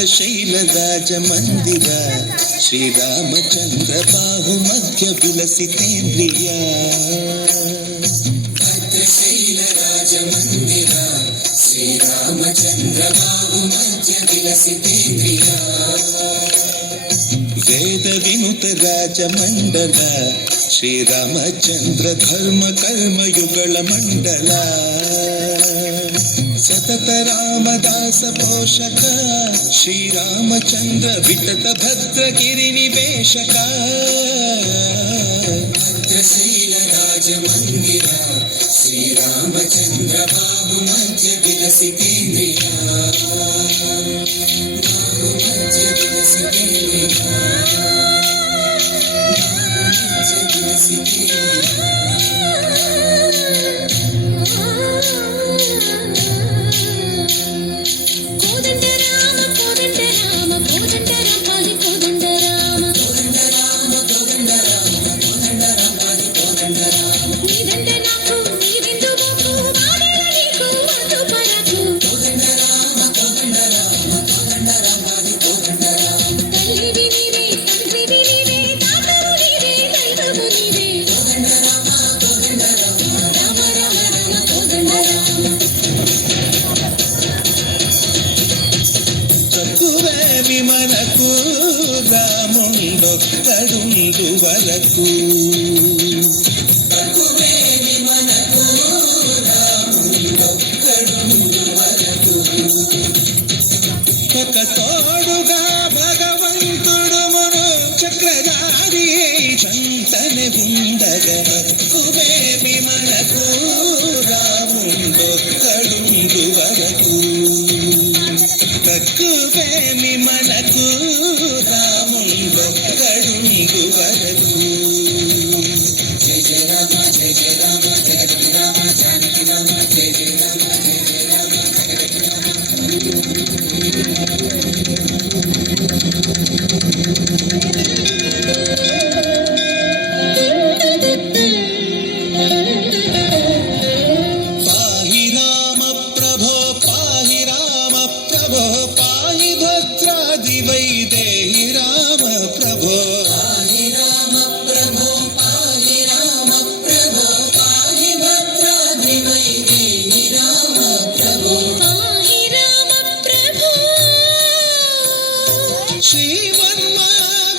ಭದ್ರಶೈಲ ರಾಜ ಮಂದಿರ ಶ್ರೀರಾಮಚಂದ್ರ ಬಾಹು ಮಧ್ಯ ವಿಲಸಿತೇಂದ್ರಿಯ. ಭದ್ರಶೈಲ ರಾಜ ಮಂದಿರ ಶ್ರೀರಾಮಚಂದ್ರ ಬಾಹು ಮಧ್ಯ ವಿಲಸಿತೇಂದ್ರಿಯ. ವೇದ ವಿನುತ ರಾಜ ಮಂಡಲ ಶ್ರೀರಾಮಚಂದ್ರ ಧರ್ಮ ಕರ್ಮಯುಗಳ ಮಂಡಲ. ಸತತ ರಾಮದಾಸ ಪೋಷಕ ಶ್ರೀರಾಮಚಂದ್ರ ವಿತತ ಭದ್ರಗಿರಿ ನಿವೇಶಕ. ಭದ್ರಶೈಲ ರಾಜ ಮಂದಿರ ಶ್ರೀರಾಮಚಂದ್ರ ಬಾಹು ಮಧ್ಯ ವಿಲಸಿತೇಂದ್ರಿಯ. ಬಾಹು ಮಧ್ಯ ವಿಲಸಿತೇಂದ್ರಿಯ. మనకు రాముండొక్కడుండు వరకు. రఘువేణి మనకు రాముండొక్కడుండు వరకు. ఒక తోడుగా భగవంతుడు మను చక్రధారి చంతనే ఉండగా. రఘువేణి మనకు రాముండొక్కడుండు వరకు. తక్కువేమి మనకు రాముండొక్కడుండు వరకు. జయ జయ రామ జయ జయ రామ జగతి రామ జానకి రామ జయ జయ రామ జయ జయ రామ జగతి రామ. పాహి రామ ప్రభో పాహి రామ ప్రభో పాహి భద్రాది వైదేహి రామ ప్రభో. పాహి రామ ప్రభో పాహి రామ ప్రభో పాహి భద్రాది వైదేహి రామ ప్రభో. పాహి రామ ప్రభో. శ్రీమన్మా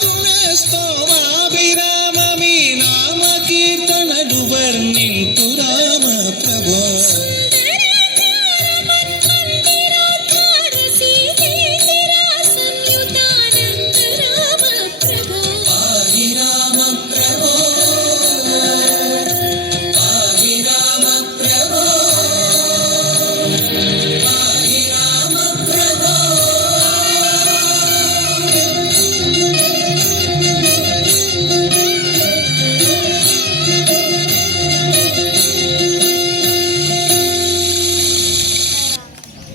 గుణస్తోమాభిరామ మీ నామ కీర్తనలు వర్ణించ